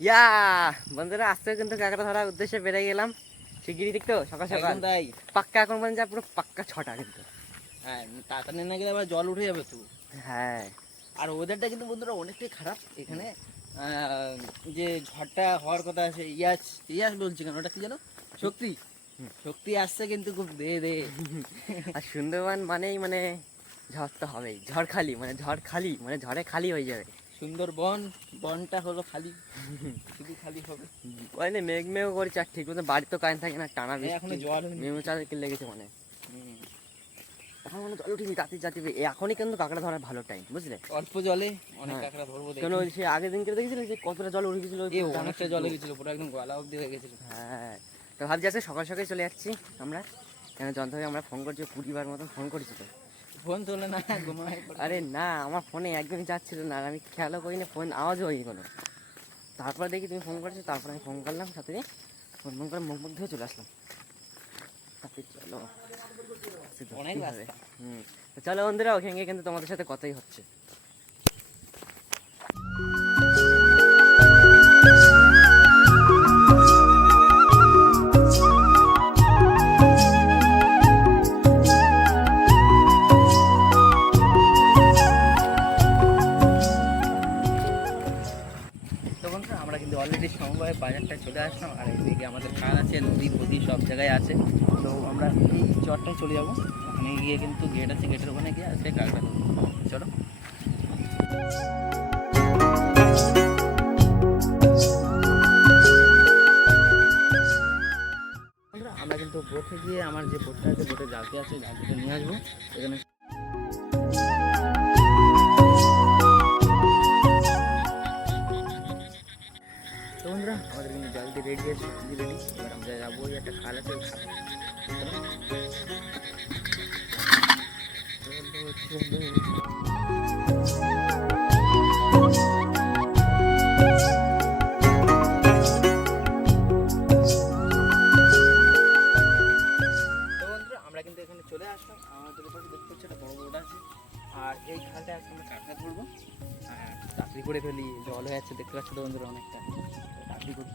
ইয়া বন্ধুরা আজকে কিন্তু কাঁকড়া ধরার উদ্দেশ্যে বেড়ে গেলাম শিগগিরই দেখতো সকাল সকাল তাই পাক্কা এখন পর্যন্ত পুরো পাক্কা 6টা কিন্তু। হ্যাঁ, তাড়াতাড়ি না গেলে আবার জল উঠে যাবে তো। হ্যাঁ আর ওয়েদারটা কিন্তু বন্ধুরা অনেকটাই খারাপ এখানে। যে ঝড়টা হওয়ার কথা আছে, ইয়াস ইয়াস বলছি কেন, ওটা কি জানো, শক্তি। শক্তি আসছে কিন্তু খুব দে দে। আর সুন্দরবন মানেই মানে ঝড় তো হবেই, ঝড় খালি মানে ঝড়ে খালি হয়ে যাবে। সুন্দরবন বনটা হলো খালি, শুধু খালি হবে। মানে মেঘ মেঘ করছে আর ঠিক মতো বাড়ি তো কারেন্ট থাকে না, টানা এখনো বৃষ্টি জল হয়নি। মেঘ চাঁদকে লেগেছে মানে। এখন মানে জল উঠিনি, রাতে যাতে এখনই কিন্তু কাঁকড়া ধরার ভালো টাইম বুঝলে। অল্প জলে অনেক হ্যাঁ। কাঁকড়া ধরবো কেন দেখি। সে আগের দিনকে দেখেছিল যে কতটা জল উঠে গেছিল, অনেকটা জলে গেছিল, পুরো একদম গলা অব্দি হয়ে গেছিল। হ্যাঁ তো ভাবছি আজকে সকাল সকাল চলে যাচ্ছি আমরা। কেন যন্ত্রকে আমরা ফোন করছি 20বার মতন ফোন করেছি তো, ফোন তোলে না, ঘুমায় পড়ে। আরে না আমার ফোনে একদমই যাচ্ছিল না, আর আমি খেয়ালও করিনি, ফোন আওয়াজও হয়নি কোনো। তারপর দেখি তুমি ফোন করেছো, তারপর আমি ফোন করলাম, সাথে ফোন ফোন করে মুখ মুখ ধুয়ে চলে আসলাম। তারপরে চলো অনেক হবে। তো চলো বন্ধুরা, ওখানে গিয়ে কিন্তু তোমাদের সাথে কথাই হচ্ছে। তো বন্ধুরা আমরা কিন্তু অলরেডি সমবায় বাজারটায় চলে আসলাম, আর এইদিকে আমাদের খাল আছে, নদী ফদি সব জায়গায় আছে। তো আমরা এই চরটায় চলে যাবো, ওখানে গিয়ে কিন্তু গেট আছে, গেটের ওখানে গিয়ে আজকে কাঁকড়া ধরবো। চলো। বন্ধুরা আমরা কিন্তু বোটে গিয়ে আমার যে বোটটা আছে, বোটে জালতি আছে, জালতিটা নিয়ে আসবো এখানে। তো বন্ধুরা আমাদের কিন্তু জালতি রেডি আছে, সব কিছু রেডি। এবার আমরা যাবো, ওই একটা খাল আছে, ওই খালে। তো বন্ধুরা আমরা কিন্তু এখানে চলে আসলাম, আমাদের পাশে দেখতে হচ্ছে একটা বড় বোট আছে। আর এই খালটা আজকে আমরা কাঁকড়া ধরবো, আর তাড়াতাড়ি করে ফেলি, জল হয়ে যাচ্ছে দেখতে পাচ্ছ তো বন্ধুরা অনেকটা, তাড়াতাড়ি করি।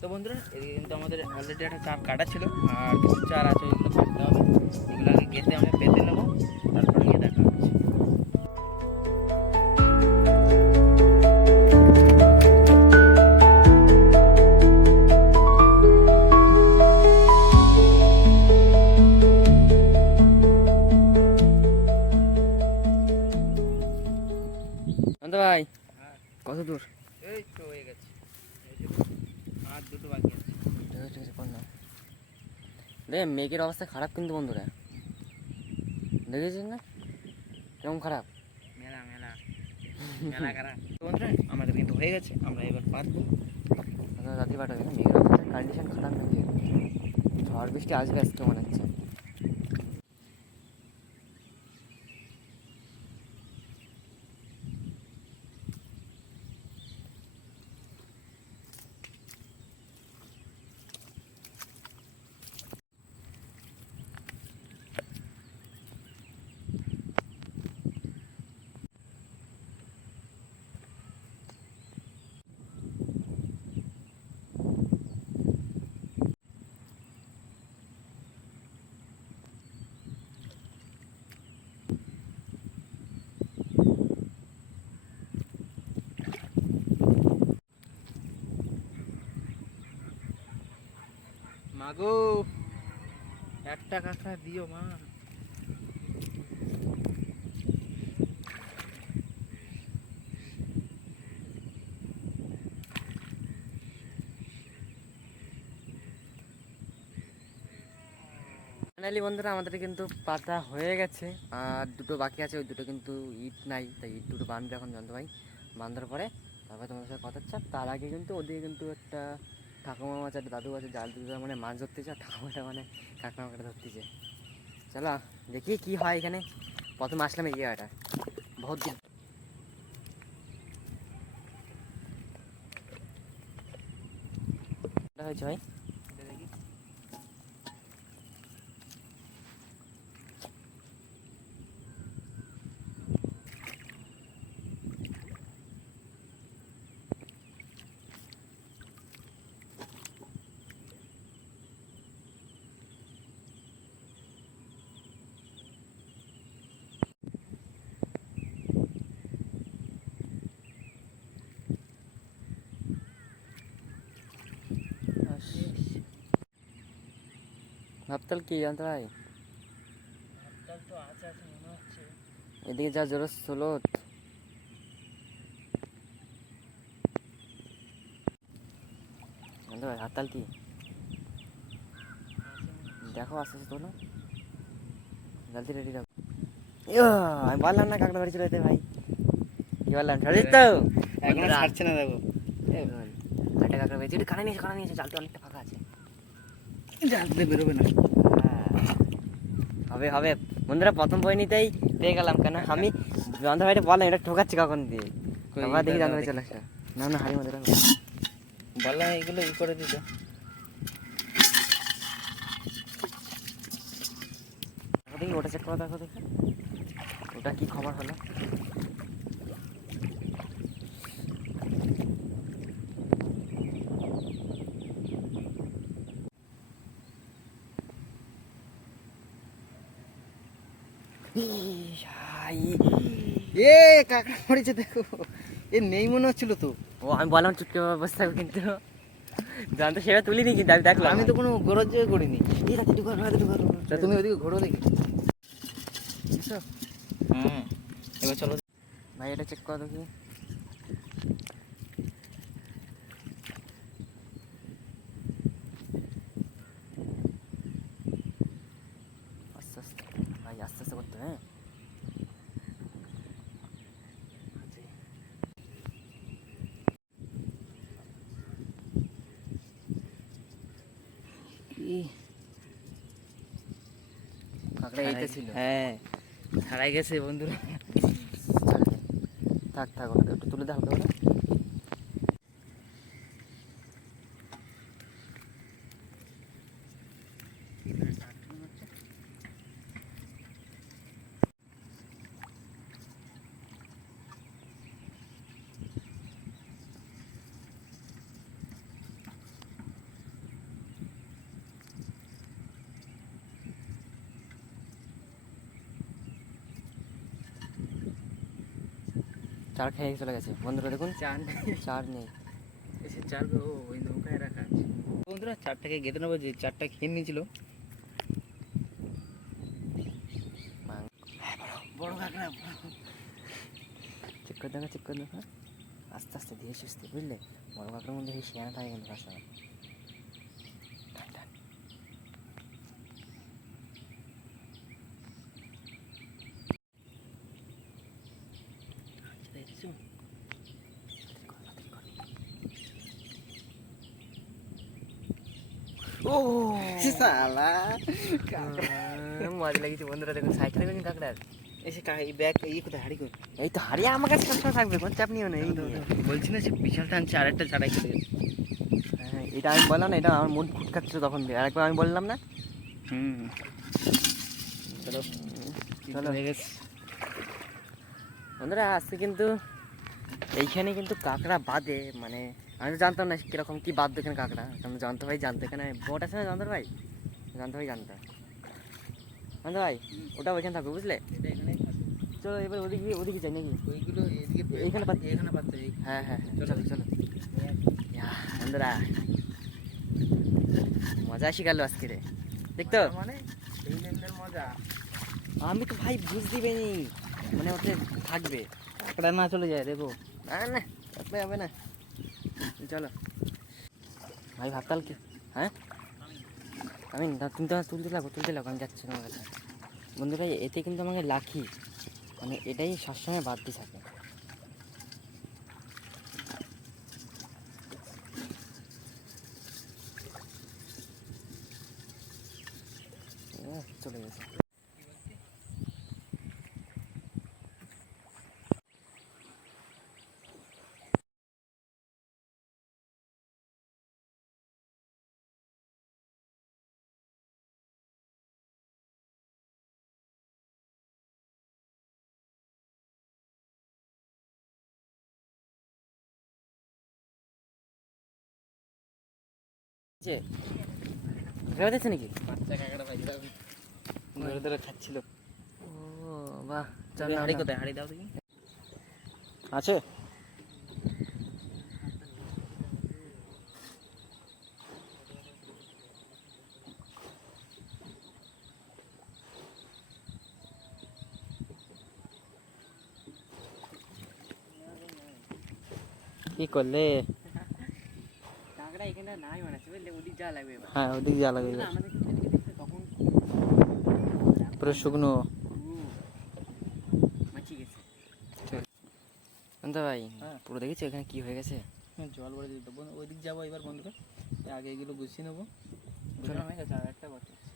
তো বন্ধুরা এদিকে কিন্তু আমাদের অলরেডি একটা চার কাটা ছিল, আর কিছু চার আছে, ওইগুলো কাটতে হবে। এগুলো আগে গেতে আমরা পেতে নেবো, তারপর গিয়ে দেখা হচ্ছে। শান্ত ভাই কত দূর? এই তো হয়ে গেছে, আর দুটো বাকি আছে। মেঘের অবস্থা খারাপ কিন্তু বন্ধুরা, দেখেছেন না কেমন খারাপ? মেলা মেলা মেলা খারাপ। তো বন্ধুরা আমাদের কিন্তু হয়ে গেছে, আমরা এবার পাতবো। রাতে পাঠাবে না, মেঘের অবস্থা কন্ডিশন খারাপ নাকি, ঝড় বৃষ্টি আসবে আজকে মনে হচ্ছে। মাগো একটা কাঁকড়া দিও মা। ফাইনালি বন্ধুরা আমাদের কিন্তু পাতা হয়ে গেছে, আর দুটো বাকি আছে, ওই দুটো কিন্তু ইট নাই, তাই ইট দুটো বাঁধবে এখন যন্ত্র ভাই। বাঁধার পরে তারপরে তোমাদের সাথে কথা চাপ। তার আগে কিন্তু ওদিকে কিন্তু একটা ঠাকুমা মাছ, একটা দাদু আছে, জাল দুটো মানে মাছ ধরতেছে, আর ঠাকুমাটা মানে কাঁকড়া মাকড়া ধরতেছে। চলো দেখি কি হয় এখানে। প্রথম আসলাম এই জায়গাটা, বহুত দিন হয়েছে ভাই। ভাবতাল কি জানতে ভাই? ভাবতাল তো আছে আছে মনে হচ্ছে। এদিকে যা জোর স্রোত। জানতে ভাই ভাবতাল কি? দেখো আস্তে আস্তে তোলো, জলদি রেডি রাখো। ইয়া, আমি বললাম না কাকড়া বাড়ি চলে যেতে ভাই। কি বললাম সঠিক তো? এখনো বন্ধুরা, ছাড়ছে না দেখো। দেখুন, একটা কাকড়া পেয়েছি, একটু কানে নিয়েছে, জালটা অনেকটা ফাঁকা আছে। জাল দিয়ে বেরোবে না। হবে হবে বন্ধুরা, প্রথম বই নিতেই পেয়ে গেলাম। কেন আমি জানতে ভাইটা বললাম এটা ঠোকাচ্ছি কখন দিয়ে, তারপর দেখি জানতে ভাই চলে আসছে। না না হাড়ি মধ্যে রাখো। বললাম এইগুলো ই করে দিতে। দেখি ওটা চেক করে দেখো দেখি, ওটা কি খবর হলো। এ কাঁকড়া পড়েছে দেখো, এ নেই মনে হচ্ছিল তো। ও আমি বললাম চুপকে বসে থাকো, কিন্তু জানতে সেটা তুলিনি, কিন্তু আমি দেখলাম। আমি তো কোনো গরজ করিনি। এই রাতে ঢুকার তা তুমি ওদিকে ঘোরো দেখি। হ্যাঁ, এবার চলো। ভাই এটা চেক করো দেখি। আস্তে আস্তে ভাই, আস্তে আস্তে করতে হবে, হ্যাঁ। কাঁকড়া এইটা ছিল। হ্যাঁ, ছাড়াই গেছে বন্ধুরা। থাক থাক, ওটা একটু তুলে দাও হালকা করে। চার খেয়ে চলে গেছে বন্ধুরা, দেখুন চার চার নেই। এসে চার ওই নৌকায় রাখা আছে বন্ধুরা। চারটাকে গেঁথে নেবো, যে চারটা খেয়ে নিয়েছিল। বড় কাঁকড়া। চেক করে দেখো, চেক করে দেখো, আস্তে আস্তে ধীরে সুস্থে, বুঝলে? বড় কাঁকড়ার মধ্যে সেই শিয়ানা থাকে কিন্তু ভাষা। ও শালা মজা লেগেছে বন্ধুরা, দেখুন সাইকেল দেখুন কাঁকড়ার। এসে এই ব্যাগ এই কোথায় হারিয়ে কই? এই তো হারিয়ে আমার কাছে সবসময় থাকবে, কোনো চাপ নিও না। এই নিয়ে। বলছি না সে বিশাল টানছে, আরেকটা ছাড়াই চলে গেছে। হ্যাঁ এটা আমি বললাম না, এটা আমার মন খুট খাচ্ছিল তখন দিয়ে, আরেকবার আমি বললাম না। চলো চলো বন্ধুরা, আজকে কিন্তু এইখানে কিন্তু কাঁকড়া বাদে, মানে আমি তো জানতাম না কিরকম কি বাদ এখানে কাঁকড়া। আমি জানতে ভাই জানতো এখানে বোট আছে না, জানতো ভাই, জানতো ভাই ওটা ওইখানে থাকবে, বুঝলে? এটা এখানেই থাকবে। চলো এবার ওদিকে ওদিকে যাই নাকি? ওইগুলো এদিকে এইখানে পাচ্ছি। এখানে পাচ্ছে। হ্যাঁ হ্যাঁ চলো। চলো চলো ইয়া, বন্ধুরা মজা আসি গেল আজকে রে, দেখতো? মানে এই লেভেলের মজা। আমি তো ভাই বুঝতে পারিনি মানে ওতে থাকবে। কাঁকড়া না চলে যায় দেখো। না না থাকলে হবে না, চলো ভাই ভাবতাল কি। হ্যাঁ আমি তুমি তো তুলতে লাগো, আমি যাচ্ছি তোমার কাছে। বন্ধুরা এতে কিন্তু আমাকে লাখি, মানে এটাই সবসময় বাদ দিয়ে থাকে। চলে গেছে। যে ভেবে দিচ্ছে নাকি? বাচ্চা কাঁকড়া পাই ধরে ধরে খাচ্ছিল। ও বাহ, হাড়ি কোথায়? হাড়ি দাও দেখি। আছে। কি করলে? কাঁকড়া এখানটা নাই মনে আছে বুঝলে, ওদিক যাওয়া লাগবে এবার। হ্যাঁ ওদিকে যা লাগে না, আমাদের কিছু দিকে দেখতে তখন পুরো শুকনো। মাছি গেছে। ভাই হ্যাঁ। পুরো দেখেছি ওখানে কি হয়ে গেছে। জল ভরে দিতে ওই দিক যাবো এবার বন্ধুরা, আগে এগুলো গুছিয়ে নেবো। গুছানো হয়ে গেছে, আর একটা বাকি আছে।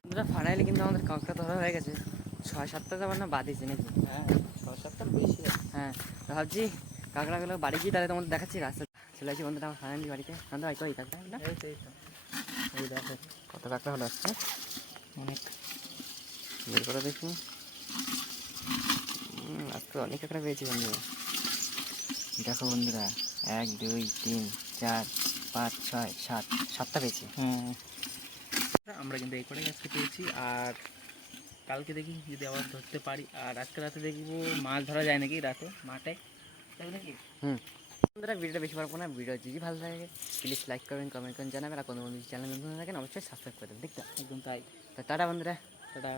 বন্ধুরা ফাইনালি কিন্তু আমাদের কাঁকড়া ধরা হয়ে গেছে, 6-7টা যাবার না বাদিয়েছে নাকি? হ্যাঁ 6-7টার বেশি আছে। হ্যাঁ, তো ভাবছি কাঁকড়াগুলো বাড়ি গিয়ে তাহলে তোমাদের দেখাচ্ছি রাস্তা। চলে আসছি বন্ধুরা আমার ফাইনালি বাড়িতে। কান্দা ভাই কই কাঁকড়া না? এই তো, এই তো। এই দেখো কত কাঁকড়া হলো আসছে, অনেক। বের করে দেখি। আজকে অনেক কাঁকড়া পেয়েছি বন্ধুরা। দেখো বন্ধুরা, 1 2 3 4 5 6 7 7টা পেয়েছি। হ্যাঁ আমরা কিন্তু এই করে আজকে পেয়েছি, আর কালকে দেখি যদি আবার ধরতে পারি। আর আজকে রাতে দেখবো মাছ ধরা যায় নাকি রাতে মাঠে, তাই নাকি? বন্ধুরা ভিডিওটা বেশি পারবো না, ভিডিও যদি ভালো লাগে প্লিজ লাইক করবেন, কমেন্ট করেন, জানাবেন। আর কোনো বন্ধু চ্যানেল নতুন থাকেন অবশ্যই সাবস্ক্রাইব করে দেবেন। দেখতে একদম তাই। টাটা বন্ধুরা। টাটা।